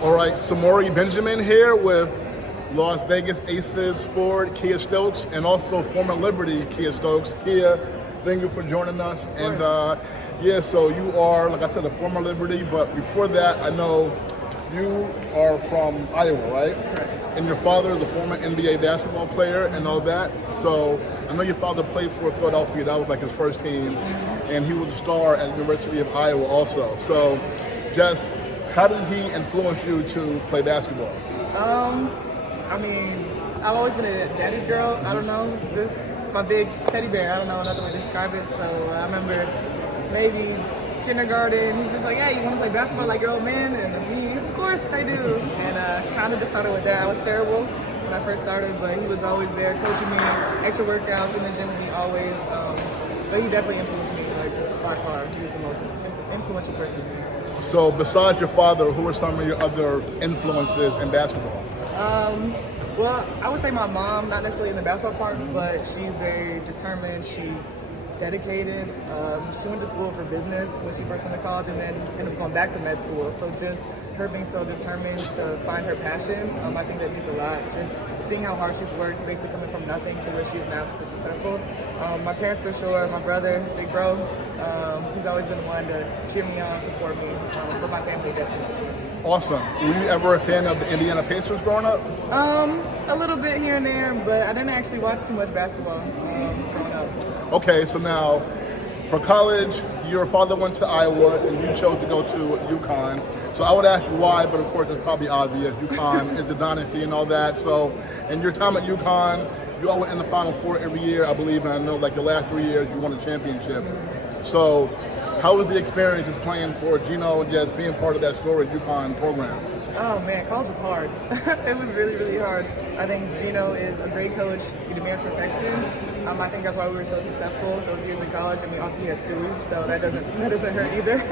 All right, Samori Benjamin here with Las Vegas Aces forward Kiah Stokes and also former Liberty Kiah Stokes. Kiah, thank you for joining us. And yeah, so you are, like I said, a former Liberty, but before that, I know you are from Iowa, right? Correct. And your father is a former NBA basketball player and all that. So I know your father played for Philadelphia. That was like his first team. And he was a star at the University of Iowa also. So just how did he influence you to play basketball? I mean, I've always been a daddy's girl. I don't know, it's my big teddy bear. I don't know another way to describe it. So I remember maybe kindergarten, he's just like, hey, you want to play basketball like your old man? And me, of course I do. And kind of just started with that. I was terrible when I first started, but he was always there coaching me, extra workouts, in the gym with me always. But he definitely influenced me, like, by far. He was the most influential person to me. So besides your father, who are some of your other influences in basketball? Well, I would say my mom, not necessarily in the basketball part, but she's very determined. She's dedicated. She went to school for business when she first went to college and then ended up going back to med school. So just her being so determined to find her passion, I think that means a lot. Just seeing how hard she's worked, basically coming from nothing to where she is now super successful. My parents for sure, my brother, Big Bro, he's always been one to cheer me on, support me, but my family definitely. Awesome. Were you ever a fan of the Indiana Pacers growing up? A little bit here and there, but I didn't actually watch too much basketball growing up. Okay, so now for college, your father went to Iowa and you chose to go to UConn. So I would ask you why, but of course it's probably obvious. UConn is the dynasty and all that. So in your time at UConn, you all went in the Final Four every year, I believe, and I know like the last 3 years you won a championship. So how was the experience just playing for Gino and just being part of that storied UConn program? Oh man, college was hard. It was really, really hard. I think Gino is a great coach. He demands perfection. I think that's why we were so successful those years in college. I mean, also he had Stewie, so that doesn't hurt either.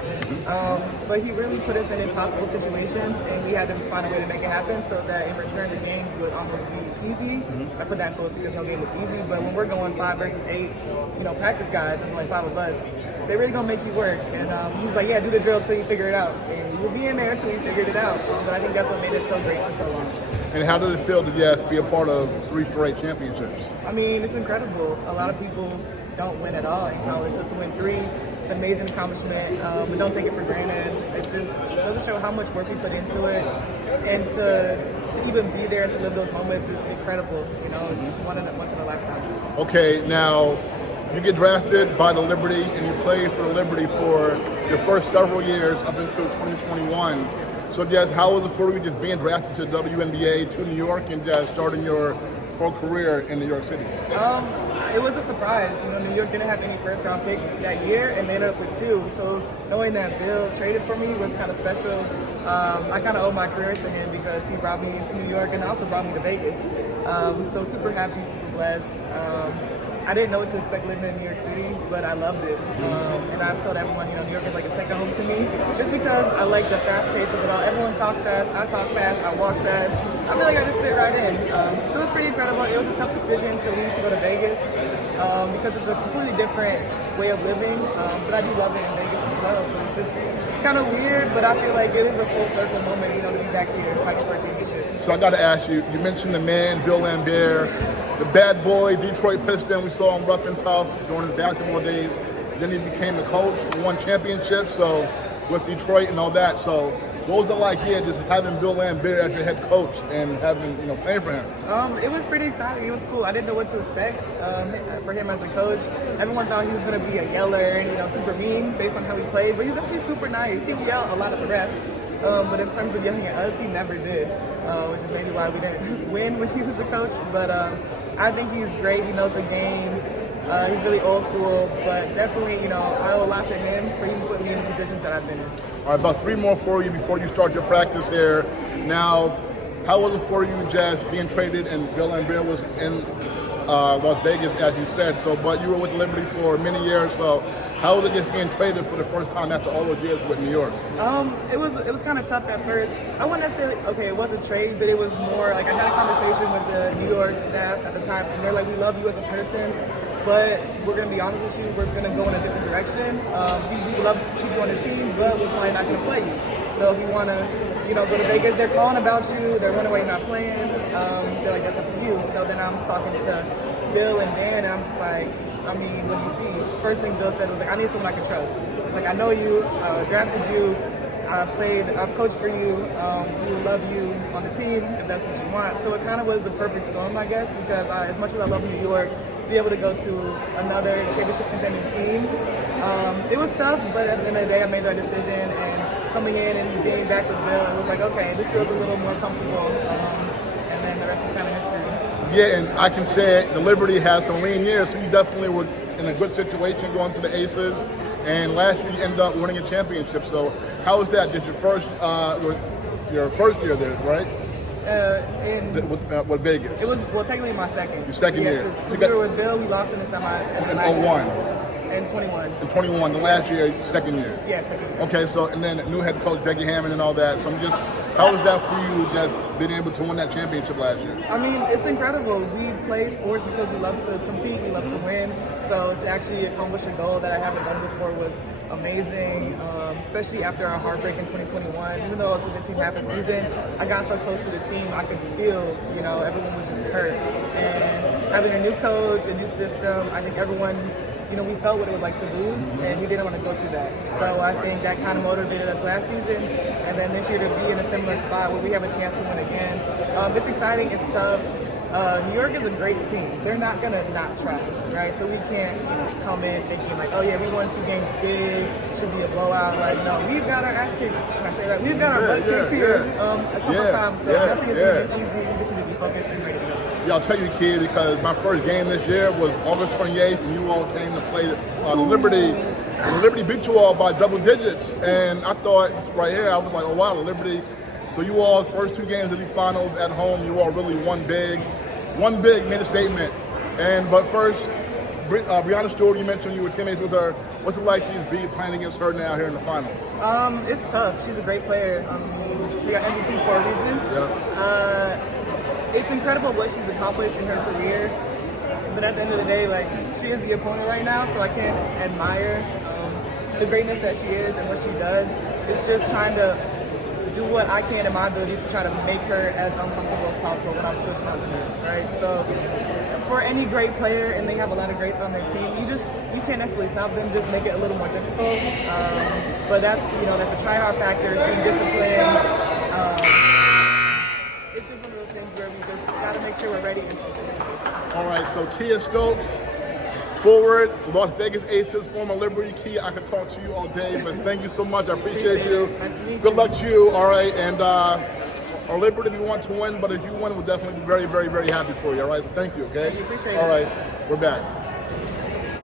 But he really put us in impossible situations, and we had to find a way to make it happen so that in return the games would almost be easy. I put that in quotes because no game is easy. But when we're going 5 versus 8, practice guys, there's only 5 of us. They're really gonna make you work. And he's like, yeah, do the drill till you figure it out. And you'll be in there until you figured it out. But I think that's what made us so great for so long. And how did it feel to just be a part of 3 straight championships? I mean, it's incredible. A lot of people don't win at all in college. So to win 3, it's an amazing accomplishment. But don't take it for granted. It just goes to show how much work we put into it. And to even be there and to live those moments is incredible. It's once in a lifetime. Okay, now you get drafted by the Liberty and you play for the Liberty for your first several years up until 2021. So just how was it for you just being drafted to WNBA, to New York, and just starting your pro career in New York City? It was a surprise. New York didn't have any first round picks that year, and they ended up with 2. So knowing that Bill traded for me was kind of special. I kind of owe my career to him because he brought me to New York and also brought me to Vegas. So super happy, super blessed. I didn't know what to expect living in New York City, but I loved it. And I've told everyone, New York is like a second home to me, just because I like the fast pace of it all. Everyone talks fast, I talk fast, I walk fast. I feel like I just fit right in. So it was pretty incredible. It was a tough decision to leave to go to Vegas because it's a completely different way of living, but I do love it in Vegas as well. So it's kind of weird, but I feel like it is a full circle moment, to be back here fighting for a championship. So I got to ask you, you mentioned the man, Bull Laimbeer, the bad boy, Detroit Piston. We saw him rough and tough during his basketball days. Then he became a coach, won championships, so with Detroit and all that. So what was it like here, just having Bull Laimbeer as your head coach and having, playing for him? It was pretty exciting. It was cool. I didn't know what to expect for him as a coach. Everyone thought he was going to be a yeller, super mean based on how he played, but he was actually super nice. He would yell a lot at the refs, but in terms of yelling at us, he never did, which is maybe why we didn't win when he was a coach. But I think he's great. He knows the game. He's really old school, but definitely, I owe a lot to him for him putting me in the positions that I've been in. All right, about 3 more for you before you start your practice here. Now, how was it for you just being traded, and Bull Laimbeer was in Las Vegas, as you said, but you were with Liberty for many years, so how was it just being traded for the first time after all those years with New York? It was kind of tough at first. I wouldn't necessarily, it was a trade, but it was more like I had a conversation with the New York staff at the time, and they're like, we love you as a person, but we're going to be honest with you, we're going to go in a different direction. We love to keep you on the team, but we're probably not going to play you. So if you want to go to Vegas. They're calling about you. They're running away, not playing. They're like, that's up to you. So then I'm talking to Bill and Dan, and I'm just like, I mean, what do you see? First thing Bill said was like, I need someone I can trust. Like, I know you, drafted you, I've coached for you, we would love you on the team if that's what you want. So it kind of was the perfect storm, I guess, because as much as I love New York, to be able to go to another championship contending team, it was tough, but at the end of the day, I made that decision, and coming in and being back with Bill, it was like, okay, this feels a little more comfortable, and then the rest is kind of history. Yeah, and I can say the Liberty has some lean years, so you definitely were in a good situation going to the Aces. And last year you ended up winning a championship. So how was that? Did your first year there, right? With Vegas. It was technically my second. Your second year. Because we were with Bill, we lost in the semis. In 01. And 21. In 21, the last year, second year. Yeah, second year. Okay, so and then new head coach Becky Hammond and all that. So how was that for you, just being able to win that championship last year? I mean, it's incredible. We play sports because we love to compete, we love to win. So to actually accomplish a goal that I haven't done before was amazing, especially after our heartbreak in 2021. Even though I was with the team half a season, I got so close to the team, I could feel, everyone was just hurt. And having a new coach, a new system, I think everyone, we felt what it was like to lose, and we didn't want to go through that. So I think that kind of motivated us last season, and then this year to be in a similar spot where we have a chance to win again. It's exciting, it's tough. New York is a great team. They're not going to not try, right? So we can't come in thinking like, oh yeah, we won 2 games big, should be a blowout. Like, no, we've got our ass kicked. Can I say that? We've got our butt kicked here a couple times, so nothing is going to be easy. We just need to be focused and ready to go. Yeah, I'll tell you, kid, because my first game this year was August 28th, and you all came to play the Liberty. And the Liberty beat you all by double digits, and I thought right here, I was like, oh wow, the Liberty. So you all, first 2 games of these finals at home, you all really won big, made a statement. But first, Breanna Stewart, you mentioned you were teammates with her. What's it like to be playing against her now here in the finals? It's tough. She's a great player. We got MVP for a reason. Yeah. It's incredible what she's accomplished in her career, but at the end of the day, like, she is the opponent right now, so I can't admire the greatness that she is and what she does. It's just trying to do what I can in my abilities to try to make her as uncomfortable as possible when I'm switching on the field, right? So for any great player, and they have a lot of greats on their team, you can't necessarily stop them, just make it a little more difficult. But that's a try-hard factor, it's being disciplined. It's just one of those things where we just got to make sure we're ready and focused. All right, so Kiah Stokes, forward, Las Vegas Aces, former Liberty. Kiah, I could talk to you all day, but thank you so much. I appreciate you. Nice to meet you. Good luck to you. All right, and our Liberty, we want to win, but if you win, we'll definitely be very, very, very happy for you. All right, so thank you, okay? Thank you, appreciate it. All right, we're back.